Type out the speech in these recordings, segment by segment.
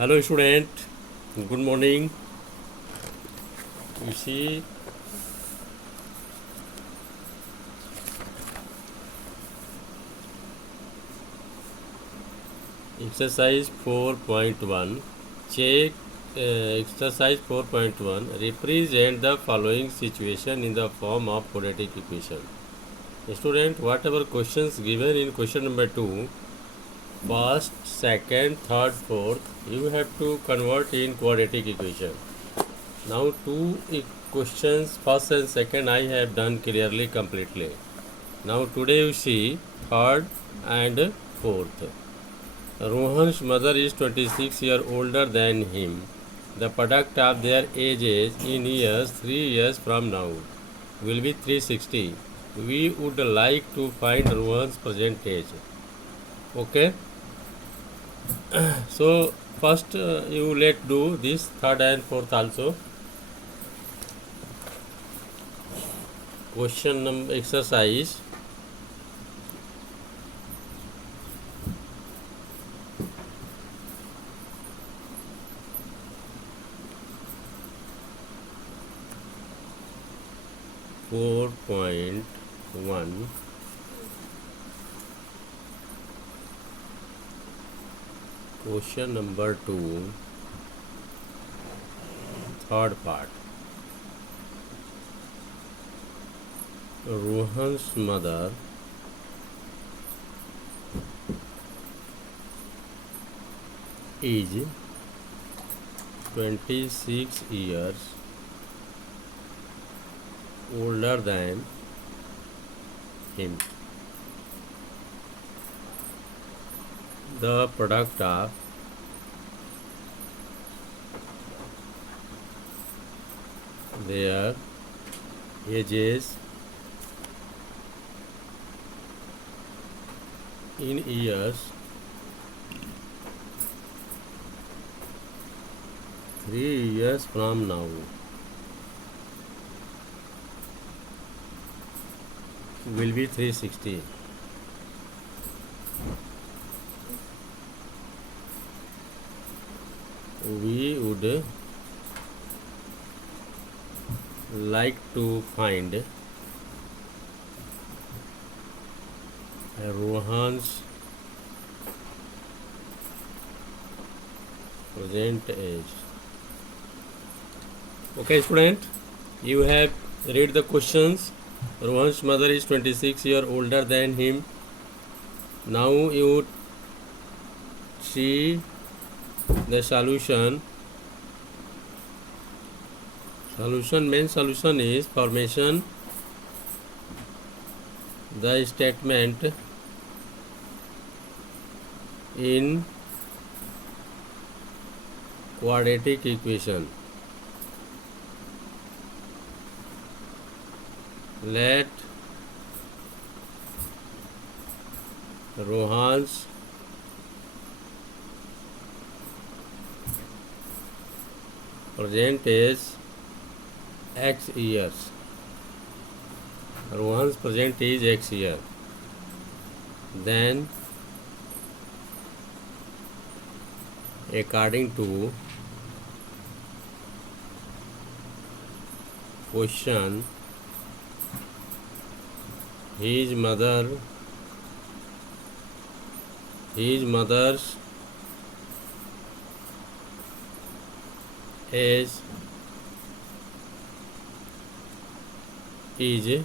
Hello student, good morning. You see exercise 4.1. Check exercise 4.1. Represent the following situation in the form of quadratic equation. Student, whatever questions given in question number 2, first, second, third, fourth, you have to convert in quadratic equation. Now two questions, first and second, I have done clearly, completely. Now today you see third and fourth. Rohan's mother is 26 years older than him. The product of their ages in years 3 years from now will be 360. We would like to find Rohan's present age. Okay. So first you let do this third and fourth also. Question number exercise 4.1. Question number 2, third part. Rohan's mother is 26 years older than him. The product of their ages in years 3 years from now will be 360. We would like to find Rohan's present age. Okay, student, you have read the questions. Rohan's mother is 26 years older than him. Now you see the solution. Main solution is formation the statement in quadratic equation. Let Rohan's present age x years. Rohan's present age x year. Then according to question, his mother's age is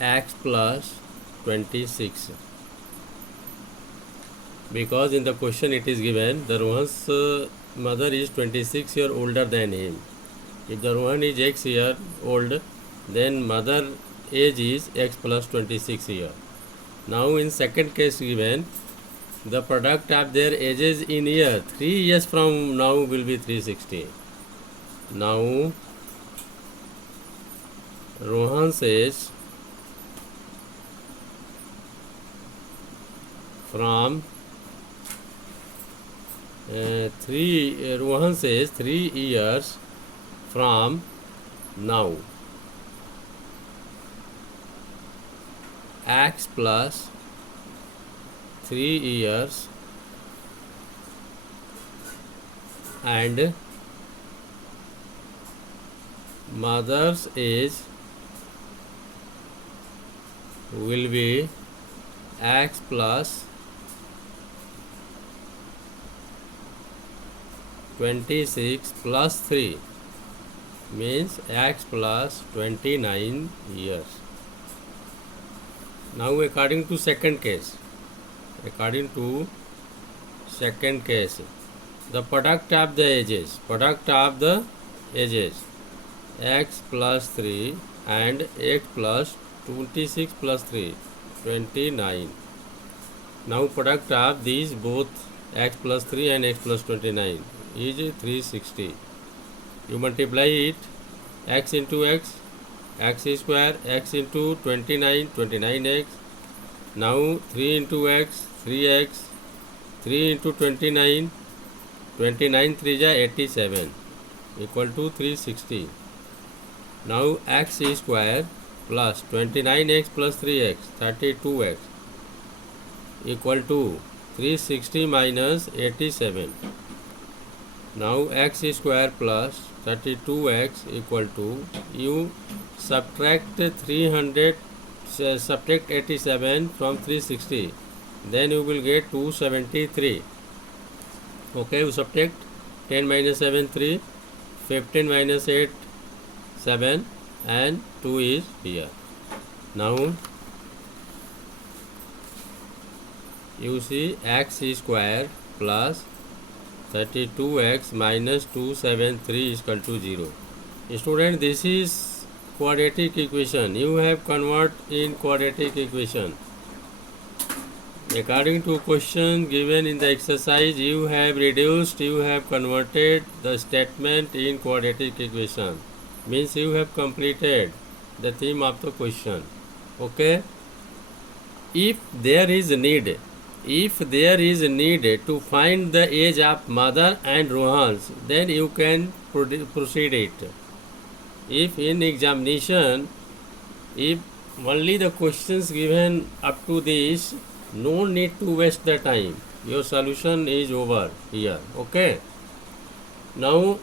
x plus 26, because in the question it is given the Rohan's mother is 26 years older than him. If the Rohan is x year old, then mother age is x plus 26 year. Now in second case given, the product of their ages in year 3 years from now will be 360. Now Rohan's age from Rohan says 3 years from now, x plus 3 years and mother's age will be x plus 26 plus 3 means x plus 29 years. Now according to second case, the product of the ages x plus 3 and x plus 26 plus 3 29. Now product of these both x plus 3 and x plus 29 is 360. You multiply it, x into x square, x into 29 29x. Now 3 into x 3x, 3 into 29 29 3 is 87 equal to 360. Now x square plus 29x plus 3x 32x equal to 360 minus 87. Now x square plus 32x equal to, you subtract 87 from 360, then you will get 273. Okay, you subtract 10 minus 7 3, 15 minus 8 7, and 2 is here. Now you see x square plus 32x minus 273 is equal to 0. Student, this is quadratic equation. You have convert in quadratic equation. According to question given in the exercise, you have converted the statement in quadratic equation. Means you have completed the theme of the question. Okay. If there is need to find the age of mother and Rohan's, then you can proceed it. If in examination, if only the questions given up to this, no need to waste the time. Your solution is over here. Okay. Now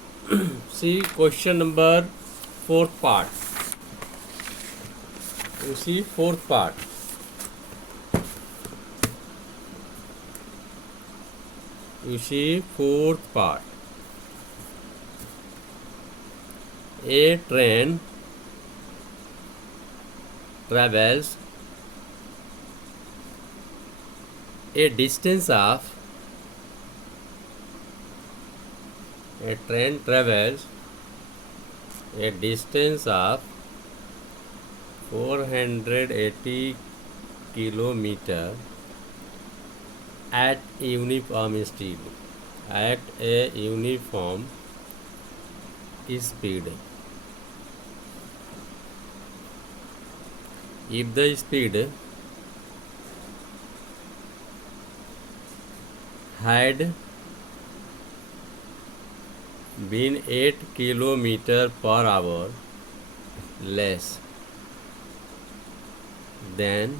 see question number 4th part. You see 4th part. You see 4th part. A train travels a distance of 480 kilometer at uniform speed. At a uniform speed. If the speed had been 8 kilometer per hour less, then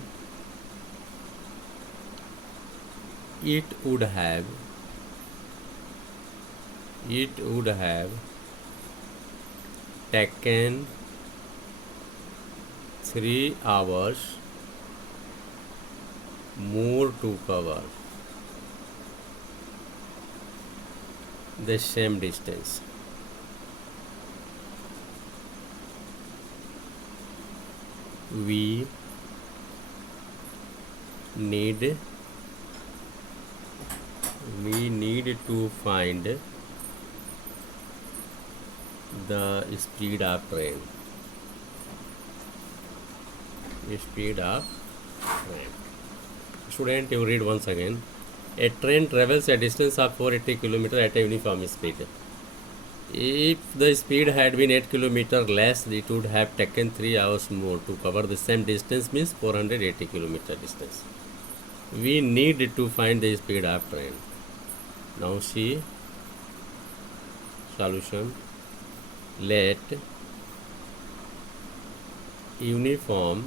it would have taken 3 hours more to cover the same distance. We need to find the speed of train. Student, you read once again. A train travels a distance of 480 km at a uniform speed. If the speed had been 8 km less, it would have taken 3 hours more to cover the same distance, means 480 km distance. We need to find the speed of train. Now see solution. Let uniform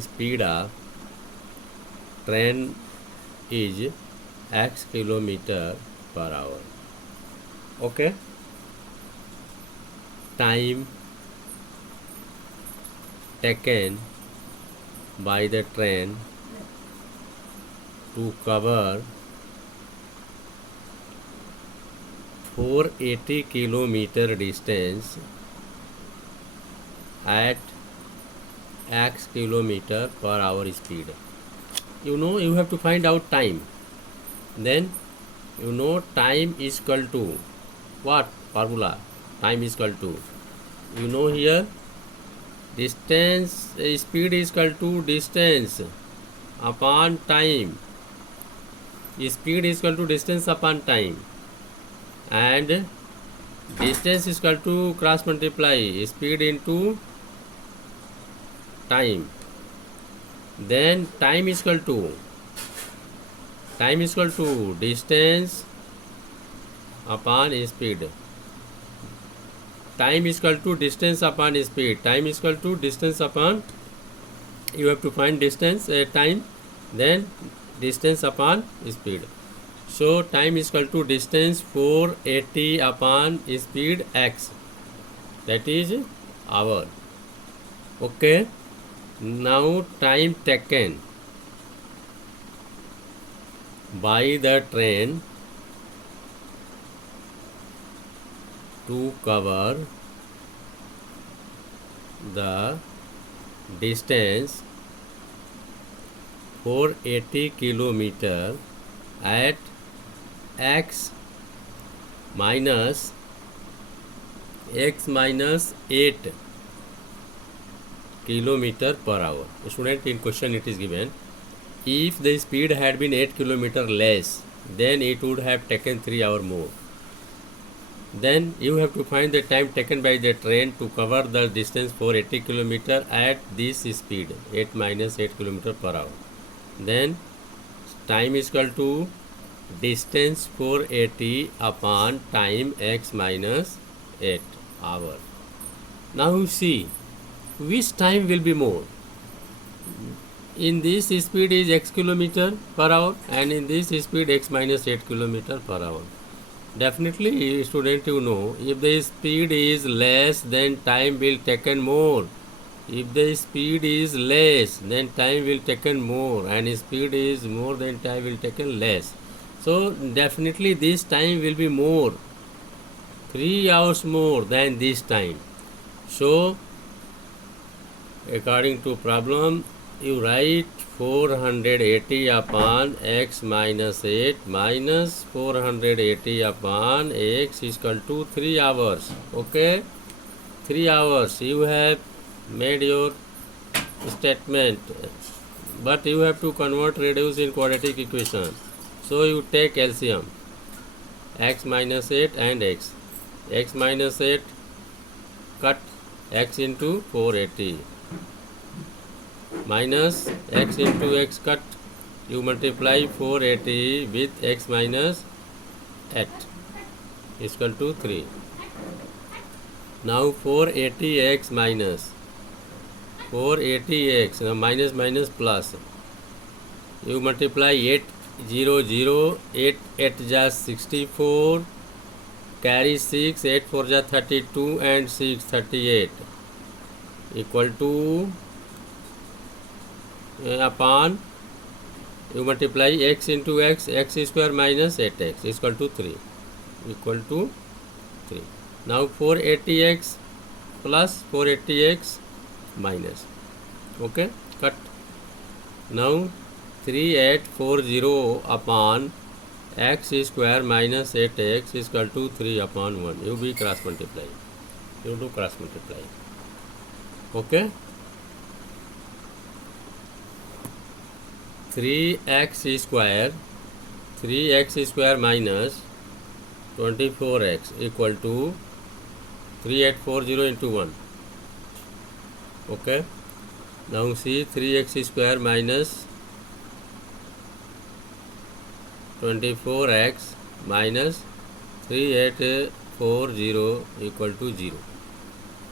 speed of train is x kilometer per hour. Okay. Time taken by the train to cover 480 kilometer distance at x kilometer per hour speed. You have to find out time. Then time is equal to what formula? Time is equal to, here distance, speed is equal to distance upon time. Speed is equal to distance upon time, and distance is equal to cross multiply speed into time. Then time is equal to distance upon speed. Time is equal to distance upon speed. Time is equal to distance upon, you have to find distance, time, then distance upon speed. So time is equal to distance 480 upon speed x, that is hour. Okay. Now time taken by the train to cover the distance 480 kilometer at x minus 8 kilometer per hour. Student, in question it is given, if the speed had been 8 kilometer less, then it would have taken 3 hours more. Then you have to find the time taken by the train to cover the distance 480 kilometer at this speed, 8 minus 8 kilometer per hour. Then time is equal to distance 480 upon time x minus 8 hour. Now you see which time will be more. In this speed is x kilometer per hour, and in this speed x minus 8 kilometer per hour. Definitely, student, if the speed is less, then time will taken more. If the speed is less, then time will taken more, and speed is more, then time will taken less. So definitely this time will be more, 3 hours more than this time. So according to problem, you write 480 upon x minus 8 minus 480 upon x is equal to 3 hours. Okay, 3 hours you have made your statement, but you have to convert, reduce in quadratic equation. So you take LCM, x minus 8 and x minus 8 cut x into 480 minus x into x cut, you multiply 480 with x minus 8 is equal to 3. Now 480x minus 480x, now minus plus, you multiply 8 8 ja 64, carry 6, 8 4 ja 32 and 6 38 equal to upon, you multiply x into x square minus 8x is equal to 3, equal to 3. Now 480x plus 480x minus, okay, cut. Now 3840 upon x square minus 8x is equal to 3 upon 1. You be cross multiply, you do cross multiply, okay. 3x square minus 24x equal to 3840 into 1. Okay. Now see 3x square minus 24x minus 3840 equal to 0.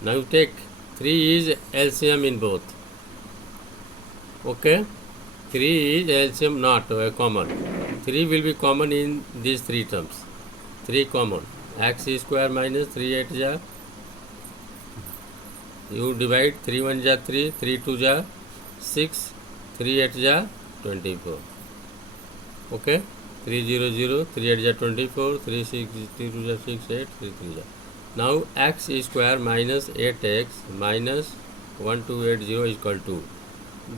Now you take 3 is LCM in both. Okay. 3 is LCM not common. 3 will be common in these three terms. 3 common, x square minus 3 8 ja, you divide 3 1 ja 3, 3 2 ja 6, 3 8 ja 24. Okay, 3 0 0, 3 8 ja 24, 3 6 3 2 ja 6 8, 3 3 ja. Now x square minus 8x minus 1280 is equal to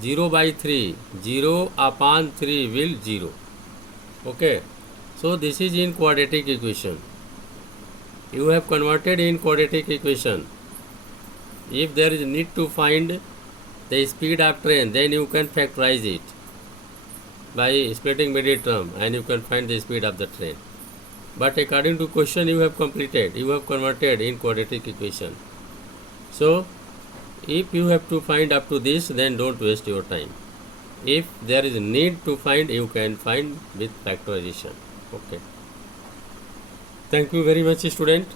0 by 3, 0 upon 3 will 0. Okay, so this is in quadratic equation. You have converted in quadratic equation. If there is need to find the speed of train, then you can factorize it by splitting middle term and you can find the speed of the train. But according to question you have completed, you have converted in quadratic equation. So if you have to find up to this, then don't waste your time. If there is need to find, you can find with factorization. Okay. Thank you very much, student.